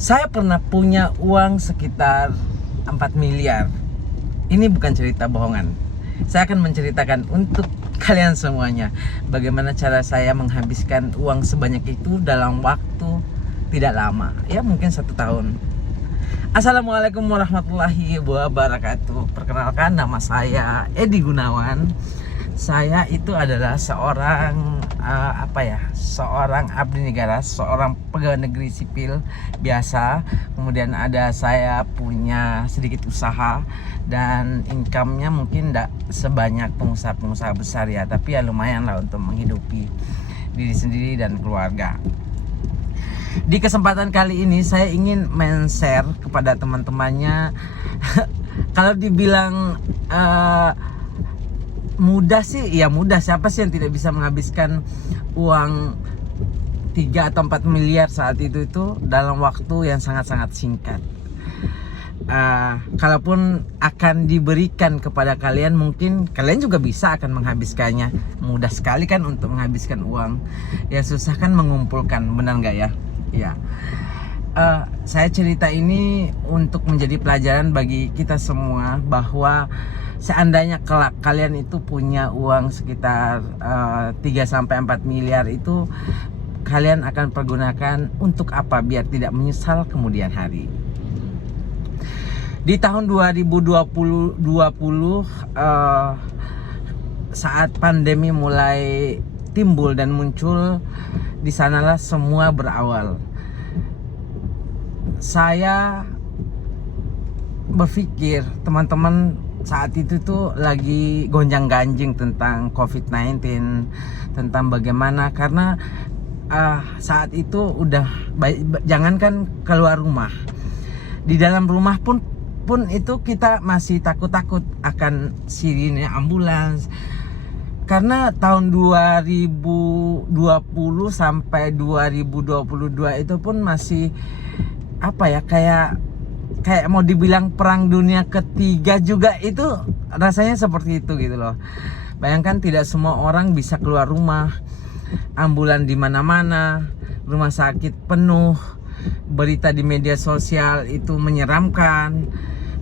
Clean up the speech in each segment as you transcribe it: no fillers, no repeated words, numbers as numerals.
Saya pernah punya uang sekitar 4 miliar. Ini bukan cerita bohongan. Saya akan menceritakan untuk kalian semuanya bagaimana cara saya menghabiskan uang sebanyak itu dalam waktu tidak lama. Ya mungkin 1 tahun. Assalamualaikum warahmatullahi wabarakatuh. Perkenalkan, nama saya Edi Gunawan. Saya itu adalah seorang seorang abdi negara, seorang pegawai negeri sipil biasa. Kemudian saya punya sedikit usaha dan income-nya mungkin tidak sebanyak pengusaha-pengusaha besar ya, tapi ya lumayan lah untuk menghidupi diri sendiri dan keluarga. Di kesempatan kali ini saya ingin men-share kepada teman-temannya. Kalau dibilang mudah sih, ya mudah. Siapa sih yang tidak bisa menghabiskan uang 3 atau 4 miliar saat itu dalam waktu yang sangat-sangat singkat. Kalaupun akan diberikan kepada kalian, mungkin kalian juga bisa akan menghabiskannya. Mudah sekali kan untuk menghabiskan uang. Ya susah kan mengumpulkan, benar nggak ya? Ya. Saya cerita ini untuk menjadi pelajaran bagi kita semua bahwa seandainya kelak kalian itu punya uang sekitar 3-4 miliar itu, kalian akan pergunakan untuk apa biar tidak menyesal kemudian hari. Di tahun 2020 saat pandemi mulai timbul dan muncul, di sanalah semua berawal. Saya berpikir teman-teman saat itu tuh lagi gonjang-ganjing tentang COVID-19, tentang bagaimana, karena saat itu udah jangankan keluar rumah, di dalam rumah pun itu kita masih takut-takut akan sirine ambulans. Karena tahun 2020 sampai 2022 itu pun masih kayak mau dibilang perang dunia ketiga juga, itu rasanya seperti itu gitu loh. Bayangkan tidak semua orang bisa keluar rumah, ambulan di mana-mana, rumah sakit penuh, berita di media sosial itu menyeramkan,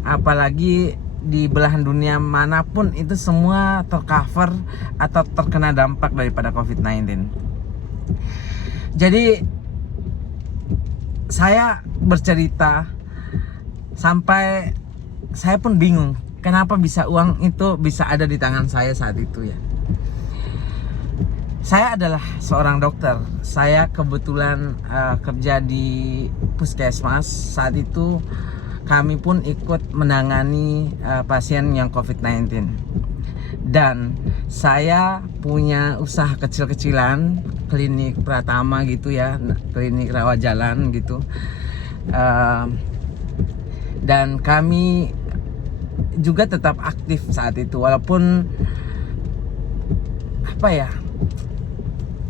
apalagi di belahan dunia manapun itu semua tercover atau terkena dampak daripada COVID-19. Jadi saya bercerita sampai saya pun bingung kenapa bisa uang itu bisa ada di tangan saya saat itu ya. Saya adalah seorang dokter. Saya kebetulan kerja di puskesmas. Saat itu kami pun ikut menangani pasien yang COVID-19. Dan saya punya usaha kecil-kecilan, klinik Pratama gitu ya, klinik rawat jalan gitu. Dan kami juga tetap aktif saat itu, walaupun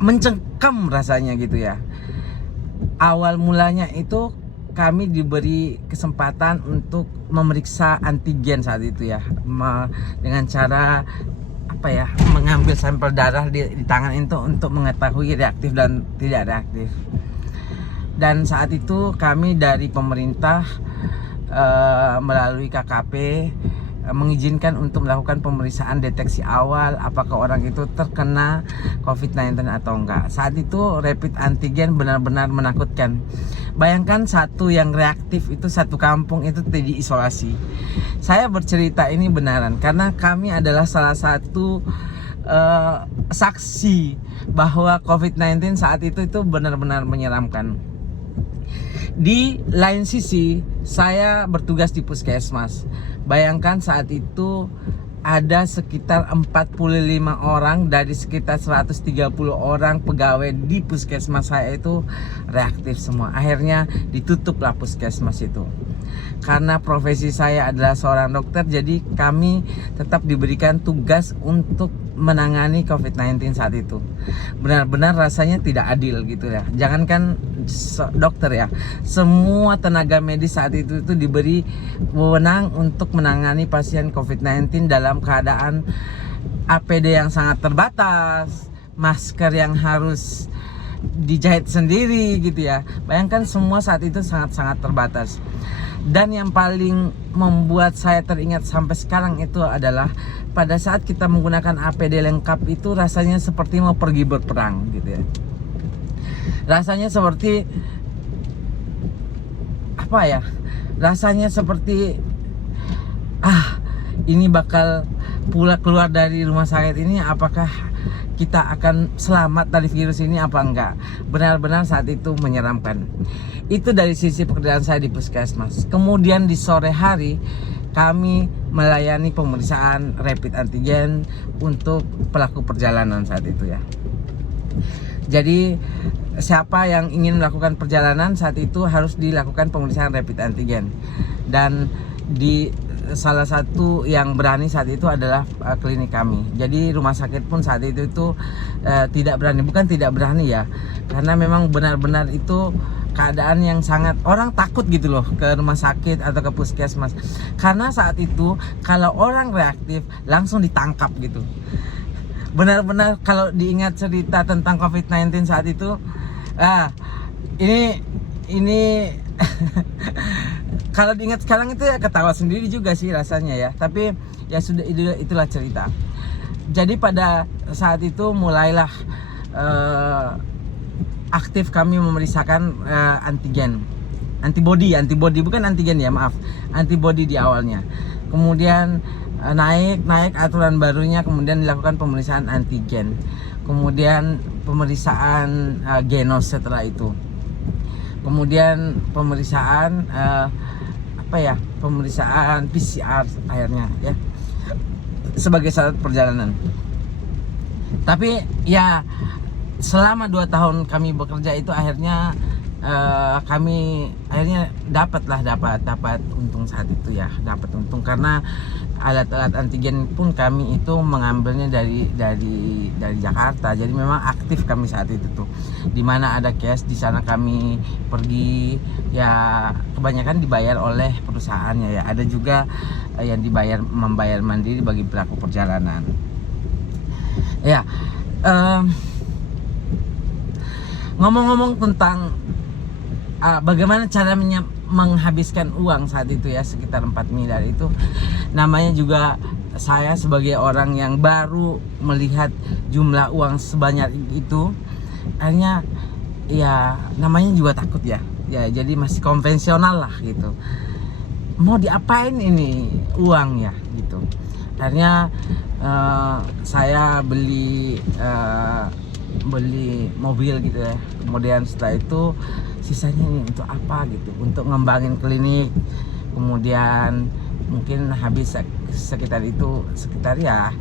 mencengkam rasanya gitu ya. Awal mulanya itu kami diberi kesempatan untuk memeriksa antigen saat itu ya, dengan cara mengambil sampel darah di tangan itu untuk mengetahui reaktif dan tidak reaktif. Dan saat itu kami dari pemerintah melalui KKP mengizinkan untuk melakukan pemeriksaan deteksi awal apakah orang itu terkena COVID-19 atau enggak. Saat itu rapid antigen benar-benar menakutkan. Bayangkan satu yang reaktif itu satu kampung itu diisolasi. Saya bercerita ini benaran karena kami adalah salah satu saksi bahwa COVID-19 saat itu benar-benar menyeramkan. Di lain sisi, saya bertugas di puskesmas. Bayangkan saat itu ada sekitar 45 orang dari sekitar 130 orang pegawai di puskesmas saya itu reaktif semua. Akhirnya ditutuplah puskesmas itu. Karena profesi saya adalah seorang dokter, jadi kami tetap diberikan tugas untuk menangani COVID-19 saat itu. Benar-benar rasanya tidak adil gitu ya. Jangankan dokter ya, semua tenaga medis saat itu diberi wewenang untuk menangani pasien COVID-19 dalam keadaan APD yang sangat terbatas, masker yang harus dijahit sendiri gitu ya. Bayangkan semua saat itu sangat-sangat terbatas. Dan yang paling membuat saya teringat sampai sekarang itu adalah pada saat kita menggunakan APD lengkap itu rasanya seperti mau pergi berperang gitu ya. Rasanya seperti apa ya? Rasanya seperti ini bakal keluar dari rumah sakit ini, apakah kita akan selamat dari virus ini apa enggak. Benar-benar saat itu menyeramkan. Itu dari sisi pekerjaan saya di puskesmas. Kemudian di sore hari kami melayani pemeriksaan rapid antigen untuk pelaku perjalanan saat itu ya. Jadi siapa yang ingin melakukan perjalanan saat itu harus dilakukan pemeriksaan rapid antigen. Dan di salah satu yang berani saat itu adalah klinik kami. Jadi rumah sakit pun saat itu tidak berani, bukan tidak berani ya, karena memang benar-benar itu keadaan yang sangat orang takut gitu loh ke rumah sakit atau ke puskesmas. Karena saat itu kalau orang reaktif langsung ditangkap gitu. Benar-benar kalau diingat cerita tentang COVID-19 saat itu, ini kalau diingat sekarang itu ya ketawa sendiri juga sih rasanya ya. Tapi ya sudah, itulah cerita. Jadi pada saat itu mulailah aktif kami memeriksakan antibody bukan antigen ya, maaf, antibody di awalnya. Kemudian naik aturan barunya, kemudian dilakukan pemeriksaan antigen, kemudian pemeriksaan genos setelah itu, kemudian pemeriksaan pemeriksaan PCR akhirnya ya sebagai syarat perjalanan. Tapi ya selama 2 tahun kami bekerja itu akhirnya kami akhirnya dapat untung saat itu ya, dapat untung karena alat-alat antigen pun kami itu mengambilnya dari Jakarta. Jadi memang aktif kami saat itu tuh. Di mana ada cash di sana kami pergi ya, kebanyakan dibayar oleh perusahaannya ya. Ada juga yang membayar mandiri bagi pelaku perjalanan. Ya, ngomong-ngomong tentang bagaimana cara menghabiskan uang saat itu ya, sekitar 4 miliar itu, namanya juga saya sebagai orang yang baru melihat jumlah uang sebanyak itu, akhirnya ya namanya juga takut ya, jadi masih konvensional lah gitu, mau diapain ini uang ya gitu. Akhirnya saya beli mobil gitu ya. Kemudian setelah itu sisanya ini untuk apa gitu, untuk ngembangin klinik. Kemudian mungkin habis sekitar ya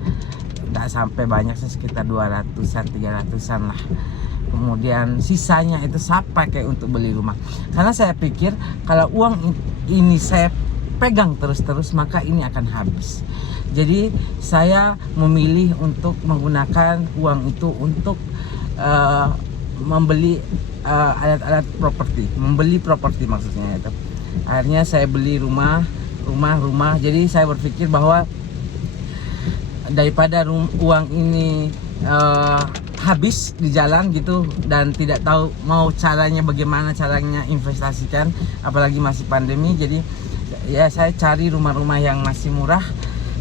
nggak sampai banyak sih, sekitar 200-an 300-an lah. Kemudian sisanya itu saya pakai untuk beli rumah, karena saya pikir kalau uang ini saya pegang terus maka ini akan habis. Jadi saya memilih untuk menggunakan uang itu untuk membeli alat-alat membeli properti maksudnya itu. Akhirnya saya beli rumah. Jadi saya berpikir bahwa daripada uang ini habis di jalan gitu dan tidak tahu mau bagaimana caranya investasikan, apalagi masih pandemi. Jadi ya saya cari rumah-rumah yang masih murah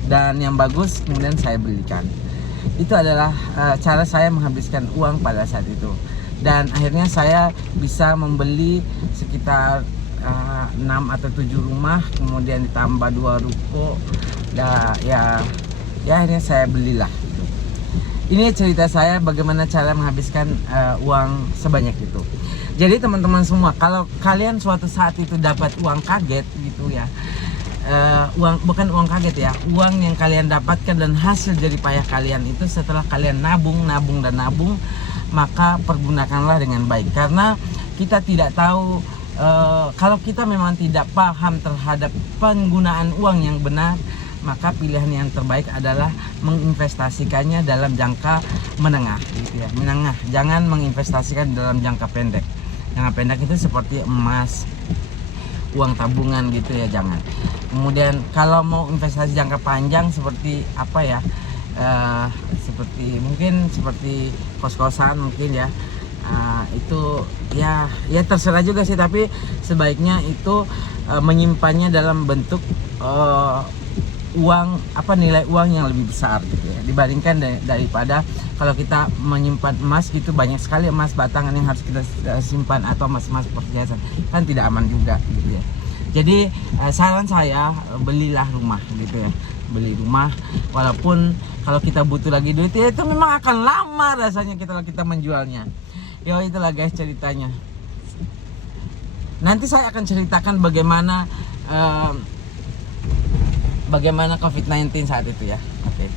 dan yang bagus, kemudian saya belikan. Itu adalah cara saya menghabiskan uang pada saat itu. Dan akhirnya saya bisa membeli sekitar 6 atau 7 rumah, kemudian ditambah 2 ruko. Ya akhirnya saya belilah. Ini cerita saya bagaimana cara menghabiskan uang sebanyak itu. Jadi teman-teman semua, kalau kalian suatu saat itu dapat uang kaget gitu ya, bukan uang kaget ya, uang yang kalian dapatkan dan hasil dari payah kalian itu setelah kalian nabung, maka pergunakanlah dengan baik. Karena kita tidak tahu, kalau kita memang tidak paham terhadap penggunaan uang yang benar, maka pilihan yang terbaik adalah menginvestasikannya dalam jangka menengah gitu ya, jangan menginvestasikan dalam jangka pendek. Jangka pendek itu seperti emas, uang tabungan gitu ya, jangan. Kemudian kalau mau investasi jangka panjang seperti apa ya, seperti kos-kosan mungkin ya, Itu ya terserah juga sih, tapi sebaiknya itu menyimpannya dalam bentuk uang, nilai uang yang lebih besar gitu ya, dibandingkan daripada kalau kita menyimpan emas gitu, banyak sekali emas batangan yang harus kita simpan, atau emas perhiasan, kan tidak aman juga gitu ya. Jadi saran saya, belilah rumah gitu ya, beli rumah, walaupun kalau kita butuh lagi duit ya itu memang akan lama rasanya kita menjualnya. Yo, itulah guys ceritanya. Nanti saya akan ceritakan bagaimana COVID-19 saat itu ya. Oke.